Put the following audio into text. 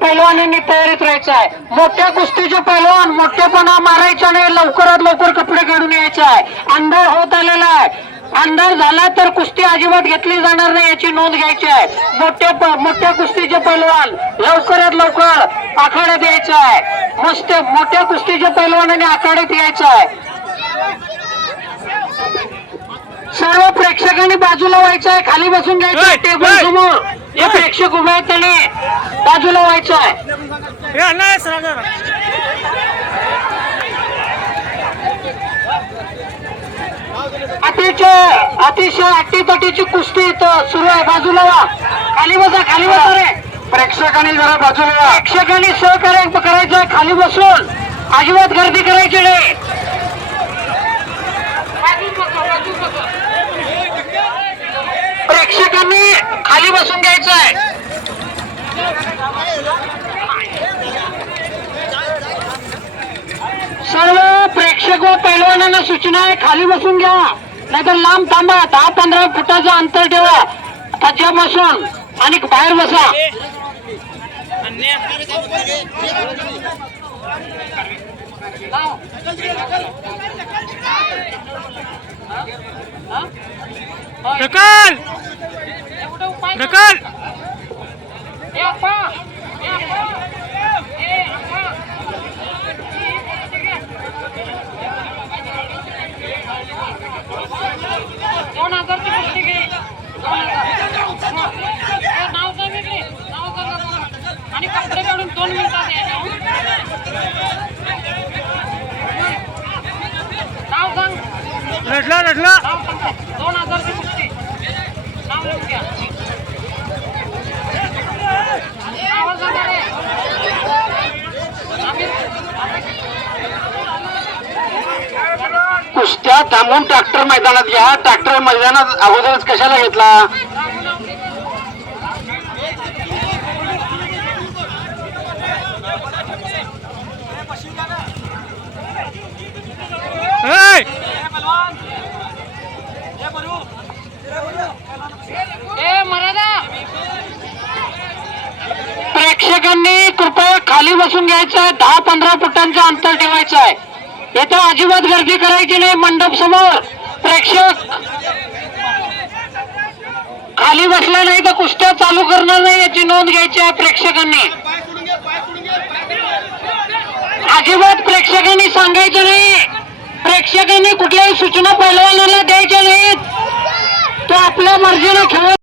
पैलवानांनी तयारीत राहायचं आहे। मोठ्या कुस्तीचे पैलवान मोठेपणा मारायचा नाही, लवकरात लवकर कपडे काढून यायचे आहे। अंधार होत आलेला आहे, अंधार झाला तर कुस्ती अजिबात घेतली जाणार नाही याची नोंद घ्यायची आहे। मोठ्या कुस्तीचे पैलवान लवकरात लवकर आखाड्यात यायचं आहे। मस्त मोठ्या कुस्तीच्या पैलवानाने आखाड्यात यायचं आहे। सर्व प्रेक्षकांनी बाजूला व्हायचं आहे, खाली बसून घ्यायचं टेबल समोर। जे प्रेक्षक उभे आहेत त्यांनी बाजूला व्हायचं आहे। अतिशय अटीतटीची कुस्ती सुरू आहे, बाजूला व्हा, खाली बसा, खाली बसा रे। प्रेक्षकांनी जरा बाजूला व्हा, प्रेक्षकांनी सहकार्य करायचं, खाली बसून अजिबात गर्दी करायची नाही। प्रेक्षकांनी खाली बसून घ्यायचं आहे। सर्व प्रेक्षक व पैलवानांना सूचना आहे, खाली बसून घ्या, नाहीतर लांब थांबा। 10-15 फुटाचं अंतर ठेवा त्याच्या बसून आणि बाहेर बसा। ढकल ढकल आणि कपडे काढून 2 मिनिटात नाव सांग। रडला रडला 2000 ची कुस्ती, नाव लिहून घ्या। कुस्त्या थांबून ट्रॅक्टर मैदानात घ्या। ट्रॅक्टर मैदानात अगोदरच कशाला घेतला? प्रेक्षकांनी कृपया खाली बसून घ्यायचं आहे, 10-15 फुटांचं अंतर ठेवायचं आहे। इथं अजिबात गर्दी करायची नाही। मंडप समोर प्रेक्षक खाली बसला नाही तर कुस्त्या चालू करणार नाही याची नोंद घ्यायची आहे प्रेक्षकांनी। अजिबात प्रेक्षकांनी सांगायचं नाही, प्रेक्षकांनी कुठल्याही सूचना पैलवानाला द्यायच्या नाहीत, तो आपल्या मर्जीने खेळ